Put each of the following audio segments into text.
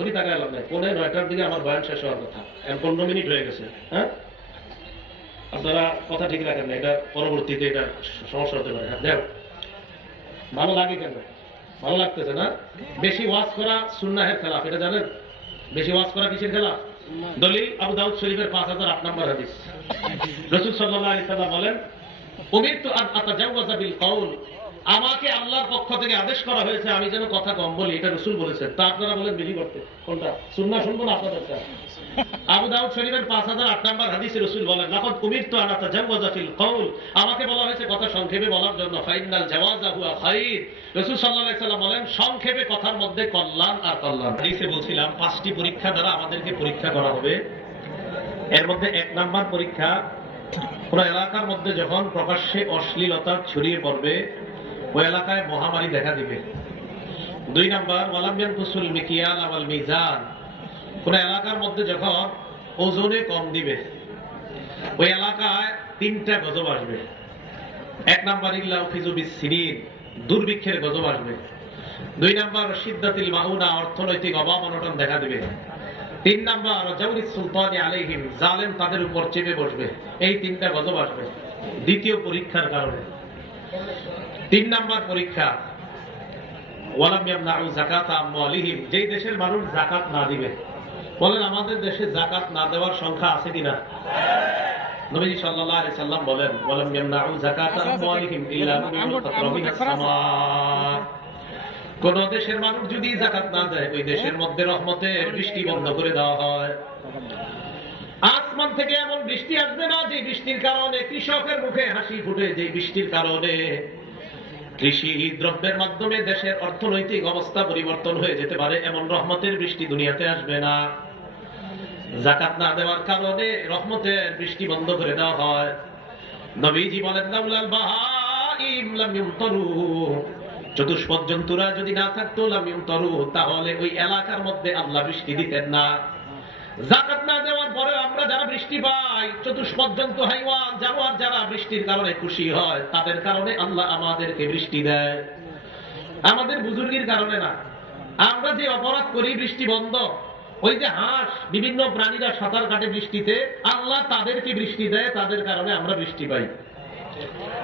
ঘড়ি তাকায় লাভ নাই, 9:45 দিকে আমার বয়ান শেষ হওয়ার কথা, এখন 15 মিনিট হয়ে গেছে। হ্যাঁ, আপনারা কথা ঠিক রাখেন না, এটা পরবর্তীতে এটা সমস্যা হতে পারে। যাও, ভালো লাগে কেন? ভালো লাগতেছে না? বেশি ওয়াজ করা সুন্নাহের খেলাফ, এটা জানেন? বেশি ওয়াজ করা কিসের খেলাফ? দলিল আবু দাউদ শরীফের 5008 নম্বর হাদিস। রাসূল সাল্লাল্লাহু আলাইহি সাল্লাম বলেন, উমিরতু আন আতাজাওয়াজা বিল কওল, আমাকে আল্লাহর পক্ষ থেকে আদেশ করা হয়েছে আমি যেন কথা কম বলি, এটা রাসূল বলেছেন। তা আপনারা বলেন বেশি করতে, কোনটা? সুন্নাহ শুনবো না আপনাদের কাছে? আবু দাউদ শরীফের 5008 নম্বর হাদিসে রাসূল বলেন, লাকাদ উমিরতু আন আতাজাওয়াজা ফিল কওল, আমাকে বলা হয়েছে কথা সংক্ষেপে বলার জন্য। ফাইনাল জাওয়াজা হুয়া খাইর, রাসূল সাল্লাল্লাহু আলাইহি সাল্লাম বলেন, সংক্ষেপে কথার মধ্যে কল্যাণ আর কল্যাণ। হাদিসে বলছিলাম 5টি পরীক্ষা দ্বারা আমাদেরকে পরীক্ষা করা হবে। এর মধ্যে 1 নাম্বার পরীক্ষা, কোন এলাকার মধ্যে যখন প্রকাশ্যে অশ্লীলতা ছড়িয়ে পড়বে, ওই এলাকায় মহামারী দেখা দিবে। 2 নাম্বার, ওয়ালাম ইয়ানকুসুল মিকিয়াল ওয়াল মিজান, কোন এলাকার মধ্যে যখন ওজনে কম দিবে, ওই এলাকায় 3টা গজব আসবে। 1 নাম্বার, ইল্লা উফিজু বিসসিনিন, দুর্ভিক্ষের গজব আসবে। 2 নাম্বার, শিদ্দাতিল মাউনা, অর্থনৈতিক অভাব অনটন দেখা দিবে। 3 নাম্বার, জাওরিস সুলতানি আলাইহিম, জালেম তাদের উপর চেপে বসবে। এই 3টা গজব আসবে দ্বিতীয় পরীক্ষার কারণে। 3 নাম্বার পরীক্ষা, ওয়ালাম ইয়ামনাউ যাকাতা আমওয়ালিহিম, যেই দেশের মানুষ যাকাত না দিবে। বলেন আমাদের দেশে যাকাত না দেওয়ার সংখ্যা আছে কিনা? নবী সাল্লাল্লাহু আলাইহি সাল্লাম বলেন, ওয়ালাম ইয়ামনাউ যাকাতা আমওয়ালিহিম ইল্লা মিনাস সামা, কোন দেশের মানুষ যদি যাকাত না দেয়, ওই দেশের মধ্যে রহমতের বৃষ্টি বন্ধ করে দেওয়া হয়। আসমান থেকে এমন বৃষ্টি আসবে না যে বৃষ্টির কারণে কৃষকের মুখে হাসি ফুটে, যে বৃষ্টির কারণে কৃষি দ্রব্যের মাধ্যমে দেশের অর্থনৈতিক অবস্থা পরিবর্তন হয়ে যেতে পারে, এমন রহমতের বৃষ্টি দুনিয়াতে আসবে না। যাকাত না দেওয়ার কারণে রহমতের বৃষ্টি বন্ধ করে দেওয়া হয়। নবীজি বলেন, লাউলাল বাহাইম লাম ইউমতারু, চতুষ্পদ জন্তুরা যদি না থাকতো লাম ইউমতারু, তাহলে ওই এলাকার মধ্যে আল্লাহ বৃষ্টি দিতেন না। যাকাত না দেওয়ার পরে আমরা যারা বৃষ্টি পাই, চতুষ্পদ জন্তু হাইওয়ান জানোয়ার যারা বৃষ্টির কারণে খুশি হয়, তাদের কারণে আল্লাহ আমাদেরকে বৃষ্টি দেয়, আমাদের বুজুর্গের কারণে না। আমরা যে অপরাধ করি বৃষ্টি বন্ধ, ওই যে হাঁস বিভিন্ন প্রাণীরা সাঁতার কাটে বৃষ্টিতে, আল্লাহ তাদেরকে বৃষ্টি দেয়, তাদের কারণে আমরা বৃষ্টি পাই।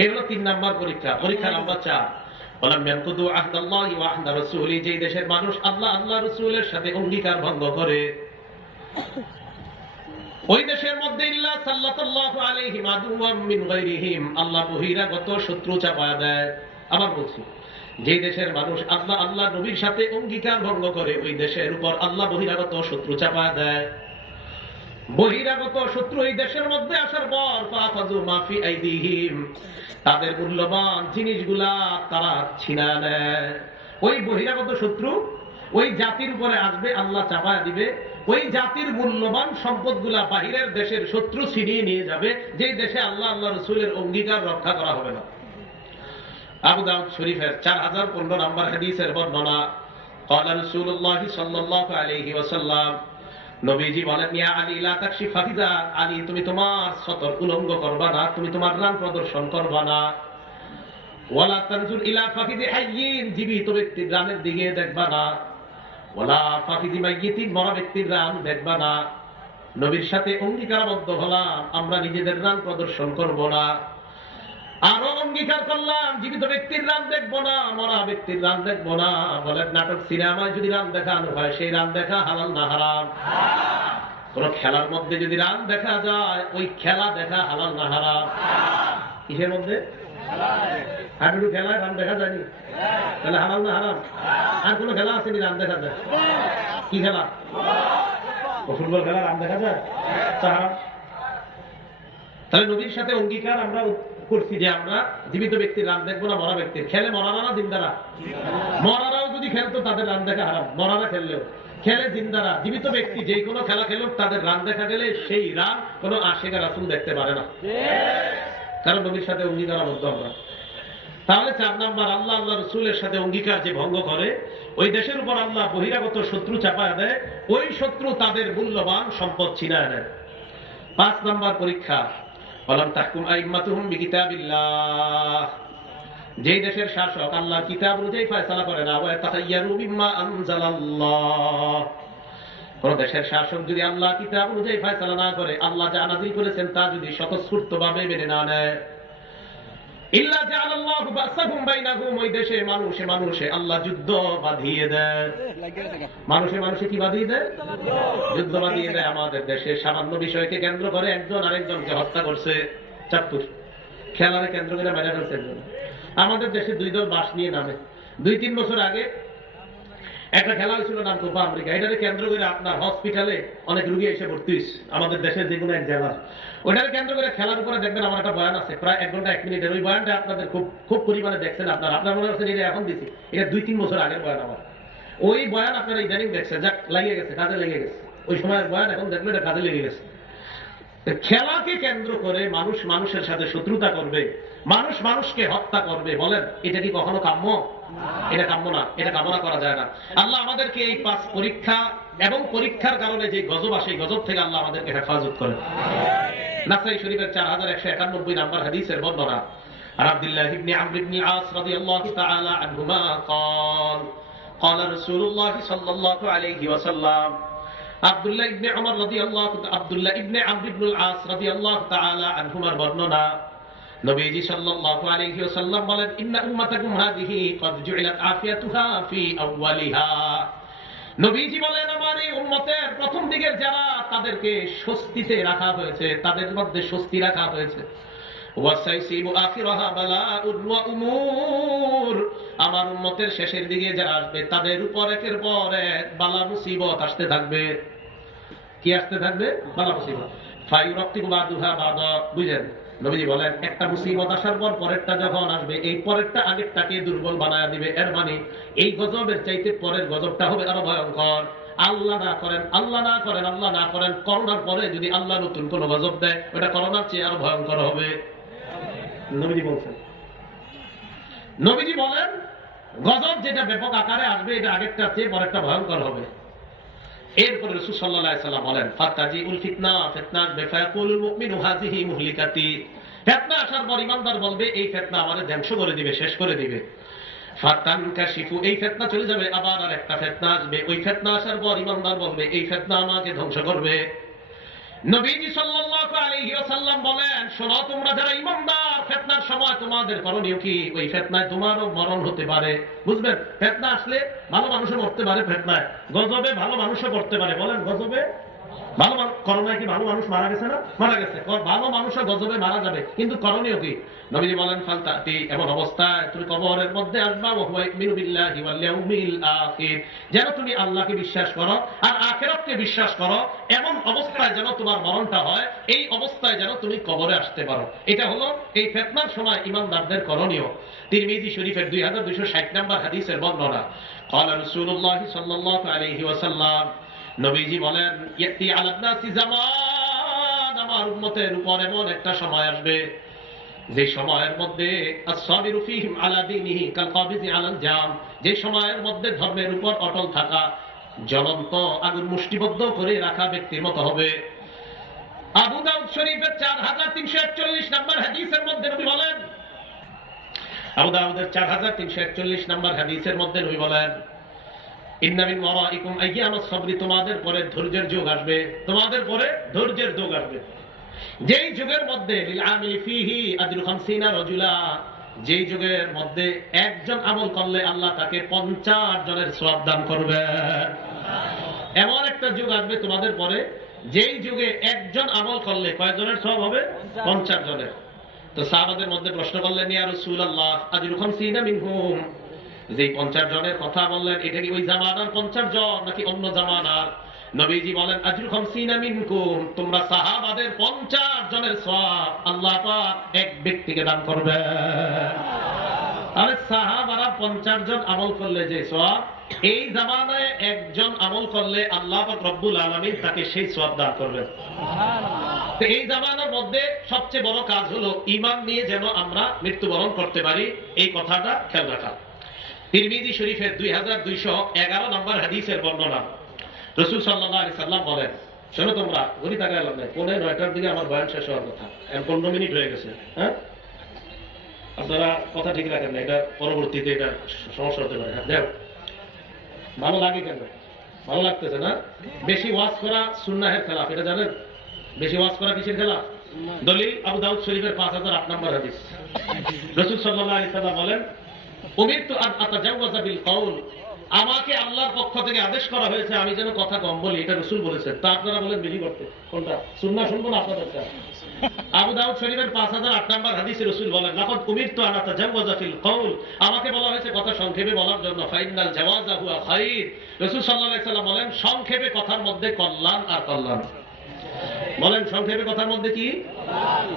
এই হলো 3 নাম্বার পরীক্ষা। পরীক্ষা নাম্বার 4, ওয়ালাম ইয়ানকুদু আহদাল্লাহি ওয়া আহদা রাসূলি, যে দেশের মানুষ আল্লাহ আল্লাহ রাসূলের সাথে অঙ্গীকার ভঙ্গ করে, ওই দেশের মধ্যে ইল্লা সাল্লাল্লাহু আলাইহিম আদুওয়াম মিন গায়রিহিম, আল্লাহ বহিরাগত শত্রু চাপায়া দেয়। আবার বলছি, যে দেশের মানুষ আল্লাহ আল্লাহ নবীর সাথে অঙ্গীকার ভঙ্গ করে, ওই দেশের উপর আল্লাহ বহিরাগত শত্রু চাপায়া দেয়। বহিরাগত শত্রু এই দেশের মধ্যে আসার পর ফাখাযু মা ফি আইদিহিম, তাদের মূল্যবান জিনিসগুলা তারা ছিনা নেয়। ওই বহিরাগত শত্রু ওই জাতির উপরে আসবে, আল্লাহ চাপায়া দিবে, ওই জাতির মূল্যবান সম্পদগুলা বাহিরের দেশের শত্রু ছিনিয়ে নিয়ে যাবে, যে দেশে আল্লাহ আল্লাহ রাসূলের অঙ্গীকার রক্ষা করা হবে না। আবু দাউদ শরীফের 4015 নম্বর হাদিসের বর্ণনা, ক্বালা রাসূলুল্লাহ সাল্লাল্লাহু আলাইহি ওয়াসাল্লাম, নবীজি বলেন, ইয়া আলী লা তাকশিফ হাফিজা, আলী তুমি তোমার সতর উলঙ্গ করবা না, তুমি তোমার রান প্রদর্শন করবা না। ওয়ালা তানজুর ইলা ফাকিদি হাইয়িন, জীবিত ব্যক্তির রানের দিকে দেখবা না। ওয়ালা ফাকিদি মাইয়িতিন, মরা ব্যক্তির রান দেখবা না। নবীর সাথে অঙ্গীকারবদ্ধ হলাম আমরা নিজেদের রান প্রদর্শন করব না। আরো অঙ্গীকার করলাম জীবিত ব্যক্তির রান দেখবো না, মরা ব্যক্তির রান দেখবো না। বলেন নাটক সিনেমায় যদি রান দেখানো হয়, সেই রান দেখা হালাল না হারাম? কোন খেলার মধ্যে যদি রান দেখা যায়, ওই খেলা দেখা হালাল না হারাম? কিসের মধ্যে? হাডুডু খেলায় রান দেখা যায়নি, তাহলে হালাল না হারাম? আর কোন খেলা আছে রান দেখা যায়? কি খেলা? ফুটবল খেলা রান দেখা যায়? তাহলে নবীর সাথে অঙ্গীকার আমরা করছি যে আমরা জীবিত ব্যক্তির রান দেখবো না, মরা ব্যক্তির। খেলে মরারা না জিন্দারা? মরারাও যদি খেলতো তাদের রান দেখা হারাম, মরারা খেললেও। খেলে জিন্দারা, জীবিত ব্যক্তি যে কোনো খেলা খেলুক, তাদের রান দেখা গেলে সেই রান কোনো আশিক রাসূল দেখতে পারে না, কারণ নবীর সাথে অঙ্গীকারবদ্ধ আমরা। তাহলে 4 নাম্বার, আল্লাহ আল্লাহ রাসূলের সাথে অঙ্গীকার যে ভঙ্গ করে, ওই দেশের উপর আল্লাহ বহিরাগত শত্রু চাপায় দেয়, ওই শত্রু তাদের মূল্যবান সম্পদ ছিনায় নেয়। 5 নাম্বার পরীক্ষা, ওয়ালাম তাহকুম আইম্মাতুহুম বিকিতাবিল্লাহ, যে দেশের শাসক আল্লাহর কিতাব অনুযায়ী ফয়সালা করে না, ওয়া তাখায়্যারু বিম্মা আনজালাল্লাহ, কোন দেশের শাসক যদি আল্লাহ কিতাব অনুযায়ী ফয়সালা না করে, আল্লাহ যা নাযিল করেছেন তা যদি স্বতঃস্ফূর্তভাবে মেনে না নেয়, ইল্লা জাআলাল্লাহু বাসাহুম বাইনাহুম, ওই দেশে মানুষে মানুষে আল্লাহ যুদ্ধ বাঁধিয়ে দেয়। মানুষে মানুষে কি বাঁধিয়ে দেয়? যুদ্ধ বাঁধিয়ে দেয়। আমাদের দেশে সামান্য বিষয়কে কেন্দ্র করে একজন আরেকজনকে হত্যা করছে, চাঁদপুর খেলারে কেন্দ্র করে মেরে ফেলছে একজন। আমাদের দেশে দুই দল বাস নিয়ে নামে। 2-3 বছর আগে একটা খেলা হয়েছিল নাম কোপা আমেরিকা, এটাকে কেন্দ্র করে আপনার হসপিটালে অনেক রোগী এসে ভর্তি হয়েছে, আমাদের দেশের যে কোনো এক জেলার। ওইটাকে কেন্দ্র করে খেলার উপরে দেখবেন আমার একটা বয়ান আছে প্রায় 1 ঘন্টা 1 মিনিটের। ওই বয়ানটা আপনাদের খুব পরিমাণে দেখছেন আপনার মনে হচ্ছেন এটা এখন দিচ্ছি, এটা 2-3 বছর আগের বয়ান আমার। ওই বয়ান আপনারা ইদানিং দেখছেন, যাক লাগিয়ে গেছে, কাজে লেগে গেছে। ওই সময়ের বয়ান এখন দেখলে এটা কাজে লেগে গেছে। খেলাকে কেন্দ্র করে মানুষ মানুষের সাথে শত্রুতা করবে, মানুষ মানুষকে হত্যা করবে, বলেন এটা কি কখনো কাম্য? এটা কাম্য না, এটা কামনা করা যায় না। আল্লাহ আমাদেরকে এই 5 পরীক্ষা এবং পরীক্ষার কারণে যে গজব আসে, গজব থেকে আল্লাহ আমাদেরকে হেফাজত করেন। নাসাই শরীফের 4191 নাম্বার হাদিসের বর্ণনা, আর আব্দুল্লাহ ইবনে আমর ইবনে আস রাদিয়াল্লাহু তাআলা আনহুমা قال قال رسول الله صلى الله عليه وسلم, আব্দুল্লাহ ইবনে আমর ইবনে আস রাদিয়াল্লাহু তাআলা আনহুমার বর্ণনা, নবীজি সাল্লাল্লাহু আলাইহি ওয়াসাল্লাম বলেন, ইন্না উম্মাতাকুম হাদিহি ক্বাদ জুইলাত আফিয়াতুহা ফি আউয়ালিহা। নবীজি বলেন, আমার এই উম্মতের প্রথম দিকের যারা, তাদেরকে স্বস্তিতে রাখা হয়েছে, তাদের মধ্যে স্বস্তি রাখা হয়েছে। ওয়াসাইসিবু আখিরাহা বালাউন ওয়া উমুর, আমার উম্মতের শেষের দিকে যারা আসবে তাদের উপর একের পর এক বালা মুসিবত আসতে থাকবে। কি আসতে থাকবে? বালা মুসিবত। ফায়ুরাক্কিবু বাদুহা বাদা, বুঝেন? নবীজি বলেন, একটা মুসিবত আসার পর পরেরটা যখন আসবে, এই পরেরটা আগেরটাকে দুর্বল বানায়া দিবে। এর মানে এই গজবের চাইতে পরের গজবটা হবে আরো ভয়ঙ্কর। আল্লাহ না করেন, আল্লাহ না করেন, আল্লাহ না করেন, করোনার পরে যদি আল্লাহ নতুন কোন গজব দেয়, ওটা করোনার চেয়ে আরো ভয়ঙ্কর হবে। নবীজি বলছেন, নবীজি বলেন গজব যেটা ব্যাপক আকারে আসবে, এটা আগেরটার চেয়ে পরেরটা ভয়ঙ্কর হবে। এরপরে রাসূল সাল্লাল্লাহু আলাইহি ওয়াসাল্লাম বলেন, ফাতাজিউল ফিতনা, ফিতনা বিফায়াকুলুল মুমিনু হাযিহি মুহলিকাতি, ফিতনা আসার পর ঈমানদার বলবে এই ফিতনা আমারে ধ্বংস করে দিবে, শেষ করে দিবে। ফাতানকাশিফু, এই ফিতনা চলে যাবে, আবার আরেকটা ফিতনা আসবে, ওই ফিতনা আসার পর ঈমানদার বলবে এই ফিতনা আমাকে ধ্বংস করবে। নবীজি সাল্লাল্লাহু আলাইহি ওয়াসাল্লাম বলেন, শোনো তোমরা যারা ঈমানদার, ফিতনার সময় তোমাদের করণীয় কি? ওই ফিতনায় তোমারও মরণ হতে পারে। বুঝবেন, ফিতনা আসলে ভালো মানুষও মরতে পারে, ফিতনায় গজবে ভালো মানুষও পড়তে পারে। বলেন, গজবে ভালো করোনায় কি ভালো মানুষ মারা গেছে না? মারা গেছে। ভালো মানুষও গজবে মারা যাবে, কিন্তু করণীয় কি? নবীজি বলেন, ফালতাতি, এমন অবস্থায় তুমি কবরের মধ্যে আসবা, ওয়া হুয়া ইউমিনু বিল্লাহি ওয়াল ইয়াউমিল আখির, যেন তুমি আল্লাহকে বিশ্বাস করো আর আখিরাতকে বিশ্বাস করো, এমন অবস্থায় যেন তোমার মরণটা হয়, এই অবস্থায় যেন তুমি কবরে আসতে পারো। এটা হলো এই ফিতনার সময় ঈমানদারদের করণীয়। তিরমিজি শরীফের 2260 নম্বর হাদিসের বর্ণনা, ক্বালা রাসূলুল্লাহ সাল্লাল্লাহু আলাইহি ওয়াসাল্লাম, নবীজি বলেন, ইয়াতি আলান নাসি জামান, আমার উম্মতের উপর এমন একটা সময় আসবে যে সময়ের মধ্যে আস-সাবিরু ফীহিম আলা দীনিহি কাল কাবিজি আলাল জাম, যে সময়ের মধ্যে ধর্মের উপর অটল থাকা জ্বলন্ত আগুন মুষ্টিবদ্ধ করে রাখা ব্যক্তির মতো হবে। আবু দাউদ শরীফের 4341 নম্বর হাদিসের মধ্যে নবী বলেন, আবু দাউদের 4341 নম্বর হাদিসের মধ্যে নবী বলেন, ইন্না মিন ওয়ারাইকুম আইয়ামাস সাবরি, তোমাদের পরে ধৈর্যের যুগ আসবে, তোমাদের পরে ধৈর্যের যুগ আসবে, যেই যুগের মধ্যে লিল আমিলি ফীহি আজরু 50 রাজুলা, যেই যুগের মধ্যে একজন আমল করলে আল্লাহ তাকে 50 জনের সওয়াব দান করবেন। এমন একটা যুগ আসবে তোমাদের পরে, যেই যুগে একজন আমল করলে কয়জনের সওয়াব হবে? 50 জনের। তো সাহাবাদের মধ্যে প্রশ্ন করলেন, ইয়া রাসূলুল্লাহ আজরু 50 মিনহুম, যে 50 জনের কথা বললেন, এটা কি ওই জামানার 50 জন নাকি অন্য জামানার? নবীজি বলেন, আজরু 50 মিনকুম, তোমরা সাহাবাদের 50 জনের সওয়াব আল্লাহ পাক এক ব্যক্তিকে দান করবেন। আর সাহাবারা 50 জন আমল করলে যে সওয়াব, এই জামানায় একজন আমল করলে আল্লাহ পাক রব্বুল আলামিন তাকে সেই সওয়াব দান করবেন। সুবহানাল্লাহ। তো এই জামানার মধ্যে সবচেয়ে বড় কাজ হলো ঈমান নিয়ে যেন আমরা মৃত্যুবরণ করতে পারি, এই কথাটা খেয়াল রাখা। তিরমিজি শরীফের 2211 নম্বর হাদিসের বর্ণনা, রাসূল সাল্লাল্লাহু আলাইহি সাল্লাম বলেন, শোনো তোমরা, ঘড়ি তাকায় লাগবে, 9:30টার দিকে আমার বয়ান শেষ হওয়ার কথা, এখন 15 মিনিট হয়ে গেছে। হ্যাঁ, আপনারা কথা ঠিক রাখেন না, এটা পরবর্তীতে এটা সমস্যা হতে পারে। দেখো ভালো লাগে কেন? ভালো লাগতেছে না? বেশি ওয়াজ করা সুন্নাহের খেলাফ, এটা জানেন? বেশি ওয়াজ করা কিসের খেলাফ? দলিল আবু দাউদ শরীফের 5008 নম্বর হাদিস। রাসূল সাল্লাল্লাহু আলাইহি সাল্লাম বলেন, উমিরতু আন আতাজাওয়াজা বিল কওল, আমাকে আল্লাহর পক্ষ থেকে আদেশ করা হয়েছে আমি যেন কথা কম বলি। এটা রাসূল বলেছেন। তা আপনারা বলেন বেশি করতে কোনটা? সুন্নাহ শুনবো না আপনাদের কাছে? আবু দাউদ শরীফের 5008 নম্বর হাদিসে রাসূল বলেন, লাকাদ উমিরতু আন আতাজাওয়াজা ফিল কওল, আমাকে বলা হয়েছে কথা সংক্ষেপে বলার জন্য। ফাইনাল জাওয়াজা হুয়া খাইর, রাসূল সাল্লাল্লাহু আলাইহি সাল্লাম বলেন সংক্ষেপে কথার মধ্যে কল্যাণ আর কল্যাণ। বলেন সংক্ষেপে কথার মধ্যে কি?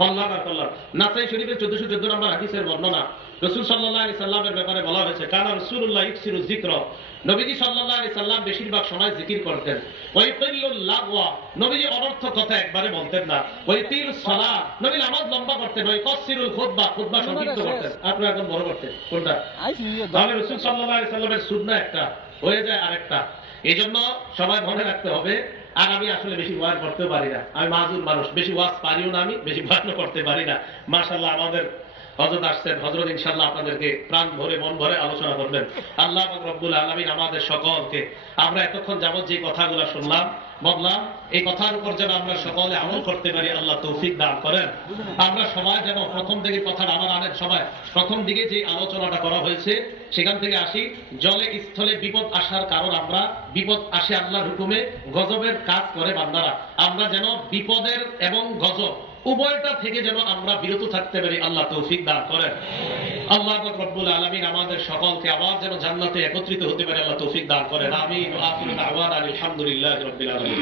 কল্যাণ আর কল্যাণ। নাসাই শরীফের 1414 নম্বর হাদিসের বর্ণনা, রাসূল সাল্লাল্লাহু আলাইহি সাল্লামের ব্যাপারে বলা হয়েছে, কানা রাসূলুল্লাহ ইকসিরু যিকর, নবীজি সাল্লাল্লাহু আলাইহি সাল্লাম বেশিরভাগ সময় জিকির করতেন। ওয়া ইকিল্লুল লাগওয়া, নবীজি অনর্থক কথা একবারে বলতেন না। ওয়া ইতিলুস সালাত, নবী নামাজ লম্বা করতেন। ওয়া ইকসিরুল খুতবা, খুতবা সংক্ষিপ্ত করতেন। আপনারা এখন বড় করতেন কোনটা? তাহলে রাসূল সাল্লাল্লাহু আলাইহি সাল্লামের সুন্নাহ একটা হয়ে যায় আরেকটা। এইজন্য সবাই মনে রাখতে হবে। আর আমি আসলে বেশি ওয়াজ করতেও পারি না, আমি মাজুর মানুষ, বেশি ওয়াজ পারিও না, আমি বেশি বয়ানও করতে পারি না। মাশাআল্লাহ আমাদের হযরত আসছেন, হযরত ইনশাআল্লাহ আপনাদেরকে প্রাণ ভরে মন ভরে আলোচনা করবেন। আল্লাহ পাক রব্বুল আলামিন আমাদের সকলকে, আমরা এতক্ষণ যাবত যে কথাগুলো শুনলাম বললাম, এই কথার উপর যেন আমরা সকলে আমল করতে পারি, আল্লাহ তৌফিক দান করেন। আমরা সবাই যেন প্রথম দিকে কথাটা আমার আনেন, সবাই প্রথম দিকে যে আলোচনাটা করা হয়েছে সেখান থেকে আসি। জলে স্থলে বিপদ আসার কারণ আমরা, বিপদ আসে আল্লাহর হুকুমে, গজবের কাজ করে বান্দারা। আমরা যেন বিপদের এবং গজব উভয়টা থেকে যেন আমরা বিরত থাকতে পারি, আল্লাহ তৌফিক দান করেন। আল্লাহ পাক রব্বুল আলামিন আমাদের সকলকে আবার যেন জান্নাতে একত্রিত হতে পারে, আল্লাহ তৌফিক দান করেন। আমিন। ওয়া আখিরু দাওয়ানা আলহামদুলিল্লাহি রাব্বিল আলামিন।